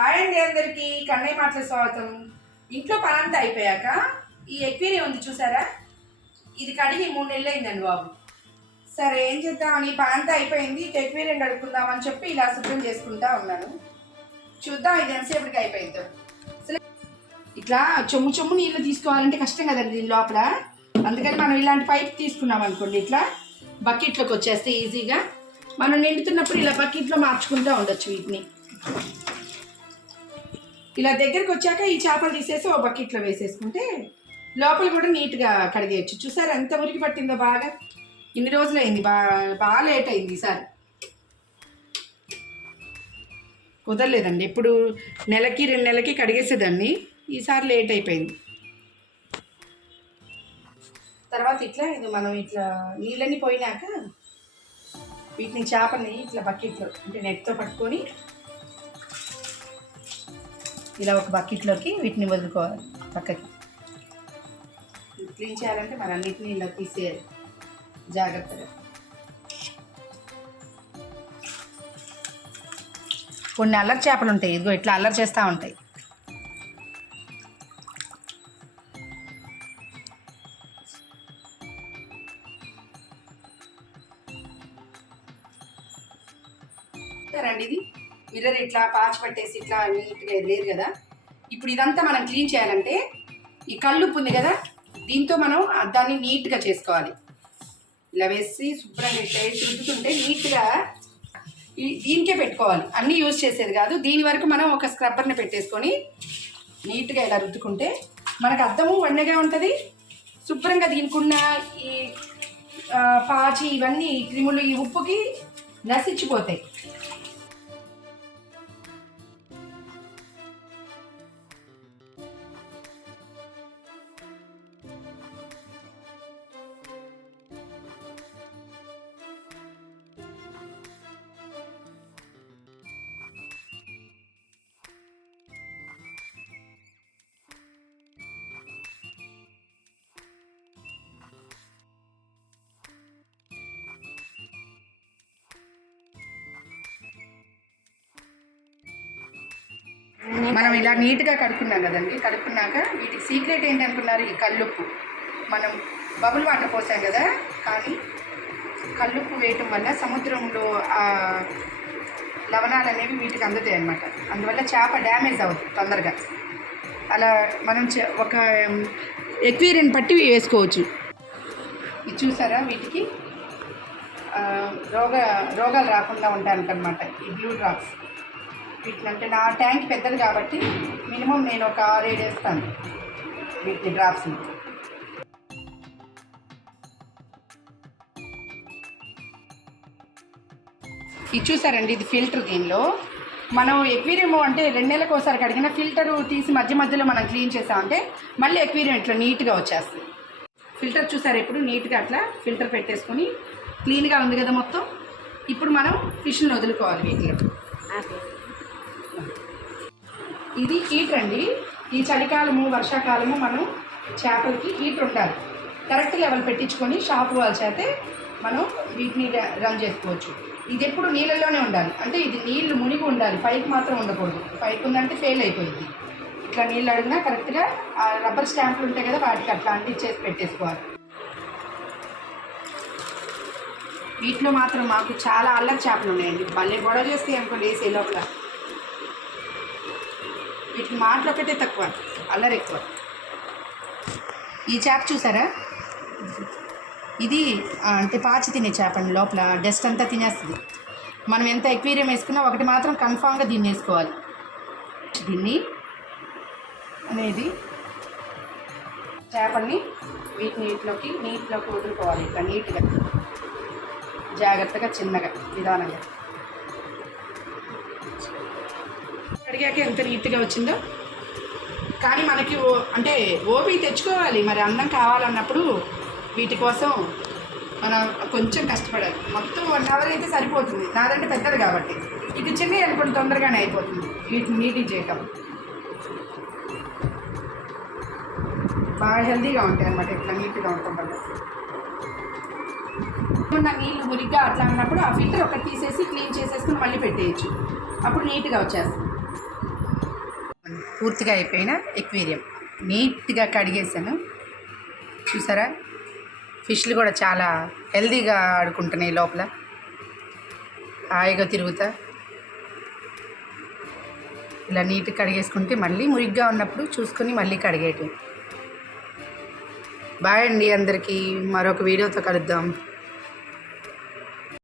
Hi అండి అందరికి. కన్నయ్య మాటల స్వాగతం. ఇంట్లో పనంతా అయిపోయాక ఈ ఎక్వేరియం ఉంది చూసారా? ఇది కడిగి మూడు నెలలు అయిందండి బాబు. సరే ఏం చేద్దామని? పనంతా అయిపోయింది ఇక ఎక్వేరియం కడుక్కుందామని చెప్పి ఇలా శుభ్రం చేసుకుంటా ఉన్నాను. చూద్దాం ఇది ఎంతసేపటికి అయిపోయిందో. అసలు ఇట్లా చెమ్ము చెమ్ము నీళ్ళు తీసుకోవాలంటే కష్టం కదండి దీని లోపల. అందుకని మనం ఇలాంటి పైప్ తీసుకున్నాం అనుకోండి ఇట్లా. బకెట్లోకి వచ్చేస్తే ఈజీగా. మనం నిండుతున్నప్పుడు ఇలా బకెట్లో మార్చుకుంటూ ఉండొచ్చు వీటిని. ఇలా దగ్గరికి వచ్చాక ఈ చేపలు తీసేసి ఓ బకెట్లో వేసేసుకుంటే లోపల కూడా నీట్గా కడిగేయచ్చు. చూసారు ఎంత మురికి పట్టిందో బాగా? ఇన్ని రోజులు అయింది బాగా బాగా లేట్ అయింది ఈసారి. కుదరలేదండి. ఎప్పుడు నెలకి రెండు నెలలకి కడిగేసేదాన్ని. ఈసారి లేట్ అయిపోయింది. తర్వాత ఇట్లా ఇది మనం ఇట్లా నీళ్ళని పోయినాక వీటిని చేపని ఇట్లా బకెట్లో అంటే నెట్తో పట్టుకొని ఇలా ఒక బకెట్లోకి వీటిని వదులుకోవాలి పక్కకి. క్లీన్ చేయాలంటే మన అన్నిటిని ఇలా తీసేయాలి. జాగ్రత్తగా. కొన్ని అల్లరి చేపలు ఉంటాయి. ఇదిగో ఇట్లా అల్లరి చేస్తూ ఉంటాయి. రండి ఇది. మిర్రర్ ఇట్లా పాచి పట్టేసి ఇట్లా నీట్గా లేదు కదా. ఇప్పుడు ఇదంతా మనం క్లీన్ చేయాలంటే ఈ కల్లుప్పు ఉంది కదా దీంతో మనం దాన్ని నీట్గా చేసుకోవాలి. ఇలా వేసి శుభ్రంగా ఇట్లా వేసి రుద్దుతుంటే నీట్గా దీనికే పెట్టుకోవాలి. అన్నీ యూజ్ చేసేది కాదు. దీని వరకు మనం ఒక స్క్రబ్బర్ని పెట్టేసుకొని నీట్గా ఇలా రుద్దుకుంటే మనకు అద్దము వన్నగా ఉంటుంది. శుభ్రంగా దీనికున్న ఈ పాచి ఇవన్నీ క్రిములు ఈ ఉప్పుకి నశించిపోతాయి. మనం ఇలా నీట్గా కడుక్కున్నాం కదండి. కడుక్కున్నాక వీటికి సీక్రెట్ ఏంటి అనుకున్నారు ఈ కల్లుప్పు. మనం బబుల్ వాటర్ పోసాం కదా కానీ కల్లుప్పు వేయటం వల్ల సముద్రంలో లవణాలు అనేవి వీటికి అందుతాయి అన్నమాట. అందువల్ల చేప డ్యామేజ్ అవుతుంది తొందరగా. అలా మనం చే- ఒక ఎక్వేరియం పట్టి వేసుకోవచ్చు. ఇది చూసారా వీటికి? రోగ రోగాలు రాకుండా ఉండడానికి అనమాట ఈ బ్లూ డ్రాప్స్. వీటిని అంటే నా ట్యాంక్ పెద్దది కాబట్టి మినిమం నేను ఒక ఆరేడు వేస్తాను వీటి డ్రాప్స్ని ఇది చూసారండి ఇది ఫిల్టర్ దీనిలో. మనం ఎక్వేరియం అంటే రెండు నెలలకు ఒకసారి కడిగిన ఫిల్టర్ తీసి మధ్య మధ్యలో మనం క్లీన్ చేసామంటే మళ్ళీ ఎక్వేరియం ఇట్లా నీట్గా వచ్చేస్తుంది. ఫిల్టర్ చూసారు ఇప్పుడు? నీట్గా అట్లా ఫిల్టర్ పెట్టేసుకొని క్లీన్గా ఉంది కదా మొత్తం. ఇప్పుడు మనం ఫిష్ని వదులుకోవాలి వీటిలో. ఇది హీటర్ అండి. ఈ చలికాలము వర్షాకాలము మనం చేపలకి హీటర్ ఉండాలి. కరెక్ట్ లెవెల్ పెట్టించుకొని షాప్ వాళ్ళ చేతే మనం వీటిని ర- రన్ చేసుకోవచ్చు. ఇది ఎప్పుడు నీళ్ళలోనే ఉండాలి. అంటే ఇది నీళ్ళు మునిగి ఉండాలి. పైకి మాత్రం ఉండకూడదు. పైకి ఉందంటే ఫెయిల్ అయిపోయింది. ఇట్లా నీళ్ళు అడిగినా కరెక్ట్గా ఆ రబ్బర్ స్టాంపులు ఉంటాయి కదా వాటికి అట్లా అంటించేసి పెట్టేసుకోవాలి. వీటిలో మాత్రం మాకు చాలా అల్లరి చేపలు ఉన్నాయండి. భలే గొడవ చేస్తాయి అనుకోండి వేసే లోపల. వీటికి మాటలు ఒకటే తక్కువ అల్లరి ఎక్కువ. ఈ చేప చూసారా? ఇది అంటే పాచి తినే చేప అండి లోపల డస్ట్ అంతా తినేస్తుంది. మనం ఎంత ఎక్వేరియం వేసుకున్నా ఒకటి మాత్రం కన్ఫామ్గా దీన్ని వేసుకోవాలి. దీన్ని అనేది చేపల్ని వీటి నీటిలోకి నీటిలోకి వదులుకోవాలి ఇట్లా నీట్గా. జాగ్రత్తగా చిన్నగా నిదానంగా. కడిగాక ఎంత నీట్గా వచ్చిందో. కానీ మనకి ఓ- అంటే ఓపి తెచ్చుకోవాలి. మరి అన్నం కావాలన్నప్పుడు వీటి కోసం మనం కొంచెం కష్టపడాలి. మొత్తం వన్ అవర్ అయితే సరిపోతుంది. నాదంటే పెద్దది కాబట్టి. ఇది చిన్నవి కొంచెం తొందరగానే అయిపోతుంది. వీటిని నీటి చేయటం బాగా హెల్తీగా ఉంటాయి అన్నమాట. ఇట్లా నీట్గా ఉండటం వల్ల ఉన్న నీళ్ళు మురిగ్గా అట్లా ఉన్నప్పుడు ఆ ఫిల్టర్ ఒకటి తీసేసి క్లీన్ చేసేసుకుని మళ్ళీ పెట్టేయచ్చు. అప్పుడు నీట్గా వచ్చేస్తుంది. పూర్తిగా అయిపోయిన ఎక్వేరియం. నీట్గా కడిగేసాను. చూసారా? ఫిష్లు కూడా చాలా హెల్దీగా ఆడుకుంటున్నాయి లోపల. హాయిగా తిరుగుతా. ఇలా నీట్గా కడిగేసుకుంటే మళ్ళీ మురిగ్గా ఉన్నప్పుడు చూసుకొని మళ్ళీ కడిగేయటం. బాయ్ అండి అందరికీ. మరొక వీడియోతో కలుద్దాం.